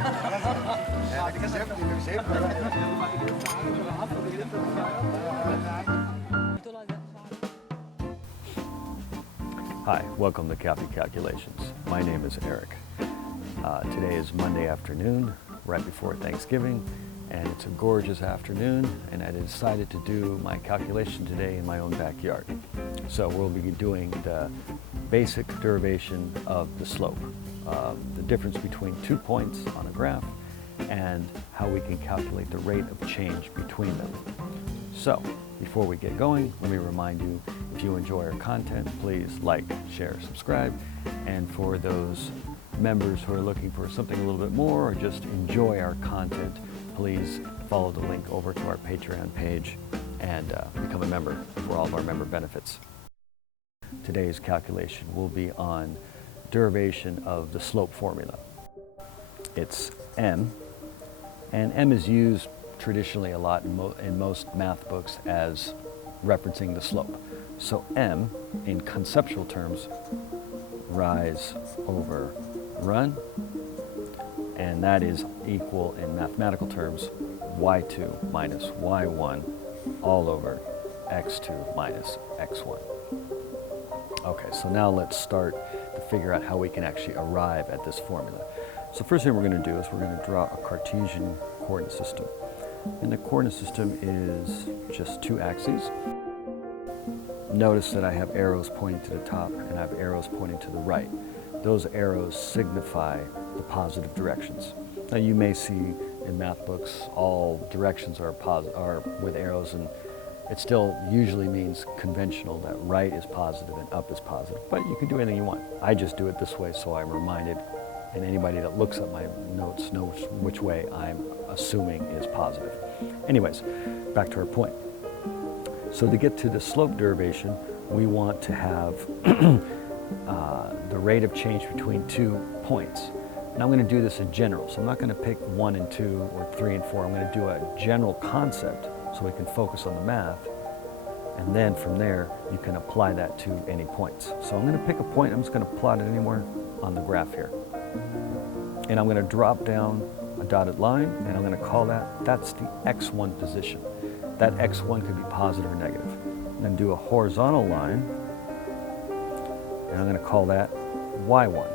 Hi, welcome to Cappy Calculations. My name is Eric. Today is Monday afternoon, right before Thanksgiving, and it's a gorgeous afternoon, and I decided to do my calculation today in my own backyard. So we'll be doing the basic derivation of the slope, the difference between 2 points on a graph, and how we can calculate the rate of change between them. So, before we get going, let me remind you, if you enjoy our content, please like, share, subscribe. And for those members who are looking for something a little bit more or just enjoy our content, please follow the link over to our Patreon page and become a member for all of our member benefits. Today's calculation will be on derivation of the slope formula. It's m, and m is used traditionally a lot in most math books as referencing the slope. So m, in conceptual terms, rise over run, and that is equal in mathematical terms y2 minus y1 all over x2 minus x1. Okay, so now let's start to figure out how we can actually arrive at this formula. So first thing we're going to do is we're going to draw a Cartesian coordinate system. And the coordinate system is just 2 axes. Notice that I have arrows pointing to the top and I have arrows pointing to the right. Those arrows signify the positive directions. Now you may see in math books all directions are with arrows, and it still usually means conventional that right is positive and up is positive, but you can do anything you want. I just do it this way so I'm reminded, and anybody that looks at my notes knows which way I'm assuming is positive. Anyways, back to our point. So to get to the slope derivation, we want to have the rate of change between 2 points. And I'm going to do this in general, so I'm not going to pick 1 and 2 or 3 and 4. I'm going to do a general concept so we can focus on the math, and then from there you can apply that to any points. So I'm going to pick a point, I'm just going to plot it anywhere on the graph here. And I'm going to drop down a dotted line, and I'm going to call that's the x1 position. That x1 could be positive or negative. I'm going to do a horizontal line, and I'm going to call that y1.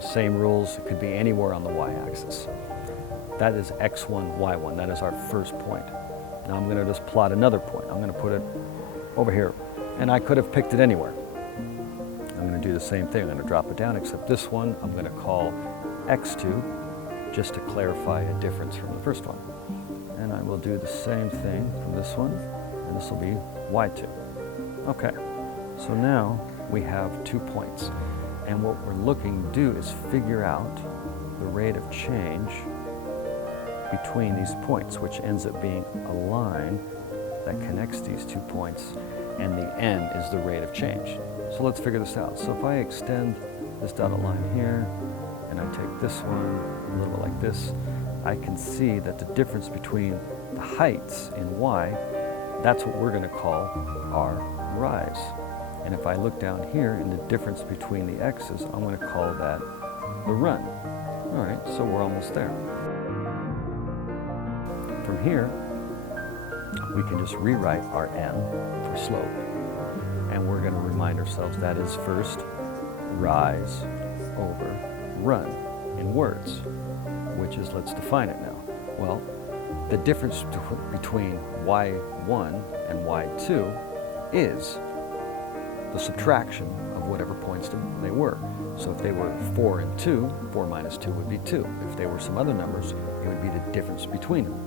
Same rules, it could be anywhere on the y-axis. That is x1, y1, that is our first point. Now I'm going to just plot another point. I'm going to put it over here, and I could have picked it anywhere. I'm going to do the same thing. I'm going to drop it down, except this one I'm going to call x2, just to clarify a difference from the first one. And I will do the same thing from this one, and this will be y2. Okay, so now we have 2 points. And what we're looking to do is figure out the rate of change between these points, which ends up being a line that connects these 2 points, and the m is the rate of change. So let's figure this out. So if I extend this dotted line here, and I take this one a little bit like this, I can see that the difference between the heights in y, that's what we're going to call our rise. And if I look down here in the difference between the x's, I'm going to call that the run. All right, so we're almost there. From here, we can just rewrite our m for slope. And we're going to remind ourselves that is first rise over run in words, which is, let's define it now. Well, the difference between y1 and y2 is the subtraction of whatever points they were. So if they were 4 and 2, 4 minus 2 would be 2. If they were some other numbers, it would be the difference between them.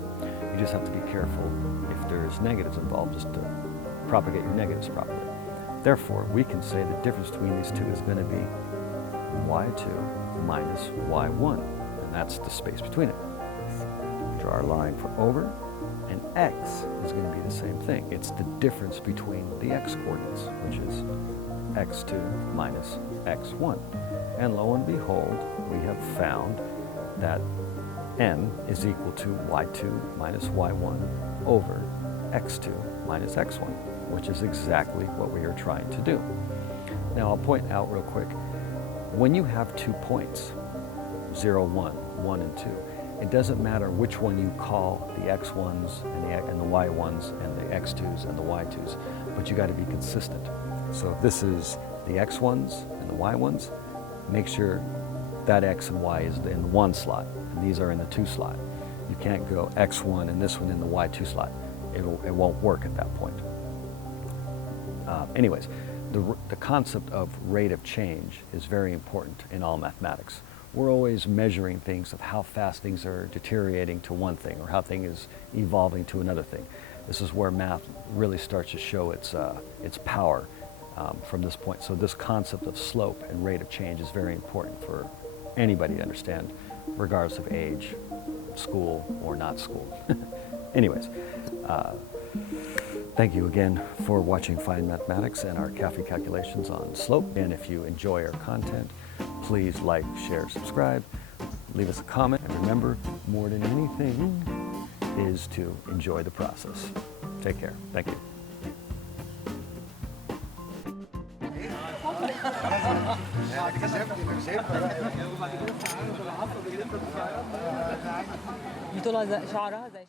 You just have to be careful if there's negatives involved, just to propagate your negatives properly. Therefore, we can say the difference between these two is going to be y2 minus y1, and that's the space between it. Draw our line for over, and x is going to be the same thing. It's the difference between the x coordinates, which is x2 minus x1. And lo and behold, we have found that m is equal to y2 minus y1 over x2 minus x1, which is exactly what we are trying to do. Now I'll point out real quick, when you have 2 points, 0, 1, 1 and 2, It doesn't matter which one you call the X1s and the Y1s and the X2s and the Y2s, but you got to be consistent. So if this is the X1s and the Y1s, make sure that X and Y is in the 1 slot, and these are in the 2 slot. You can't go X1 and this one in the Y2 slot. It won't work at that point. Anyways, the concept of rate of change is very important in all mathematics. We're always measuring things of how fast things are deteriorating to one thing or how thing is evolving to another thing. This is where math really starts to show its power from this point. So this concept of slope and rate of change is very important for anybody to understand, regardless of age, school or not school. Anyways, thank you again for watching Fine Mathematics and our CAFE calculations on slope. And if you enjoy our content, please like, share, subscribe, leave us a comment. And remember, more than anything, is to enjoy the process. Take care. Thank you. طولها شعرها زي